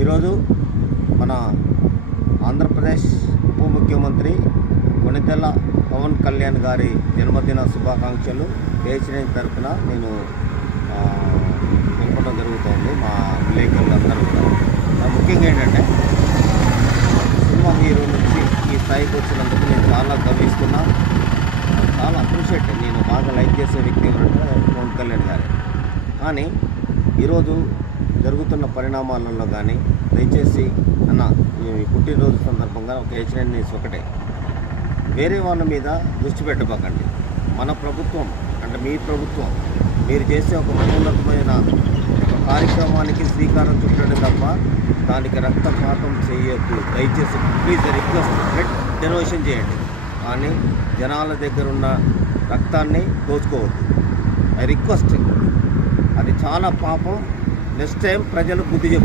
ఈరోజు మన ఆంధ్రప్రదేశ్ ఉప ముఖ్యమంత్రి కొణిదెల పవన్ కళ్యాణ్ గారి జన్మదిన శుభాకాంక్షలు కేసీఆర్ తరఫున నేను తెలపడం జరుగుతుంది. మా విలేకరులందరూ కూడా ముఖ్యంగా ఏంటంటే సినిమా హీరో నుంచి ఈ స్థాయికి వచ్చినందుకు నేను చాలా గర్విస్తున్నా, చాలా అప్రిషియేట్. నేను బాగా లైక్ చేసే వ్యక్తి ఎవరంటే పవన్ కళ్యాణ్ గారు. కానీ ఈరోజు జరుగుతున్న పరిణామాలలో కానీ దయచేసి అన్న ఈ పుట్టినరోజు సందర్భంగా ఒక హెచ్చరిక ఒకటే, వేరే వాళ్ళ మీద దృష్టి పెట్టబోకండి. మన ప్రభుత్వం అంటే మీ ప్రభుత్వం మీరు చేసే ఒక మహోన్నతమైన ఒక కార్యక్రమానికి శ్రీకారం చుట్టడం తప్ప దానికి రక్తపాతం చేయొద్దు. దయచేసి ప్లీజ్ రిక్వెస్ట్, బ్లడ్ డొనేషన్ చేయండి, కానీ జనాల దగ్గర ఉన్న రక్తాన్ని దోచుకోవద్దు. I request. అది చాలా పాపం. నెక్స్ట్ టైం ప్రజలు బుద్ధి చెప్పు.